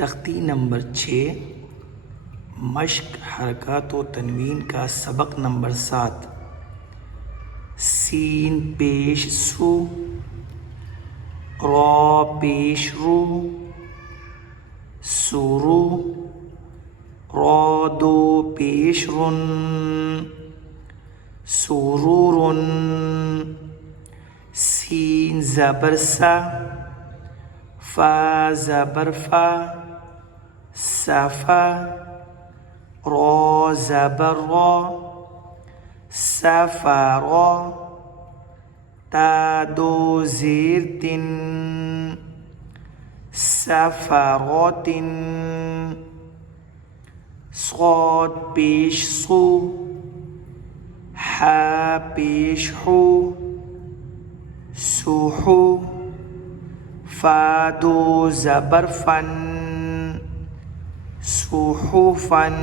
तख्ती नंबर 6 मश्क हरकत व तनवीन का सबक नंबर 7। सीन पेश सू, रॉ पेश रू, सुरू, रॉ दो पेश रुन, सुरूरुन, सीन ज़बर सा, फा ज़बर फा, सफ़ा, रॉ ज़बर रॉ, सफ़ा, ता दो ज़ेर तिन, सफ़रोतिन, स्वाद पेश सू, हा पेश हू, सुहू, फा दो ज़बर फन, सुहुफन।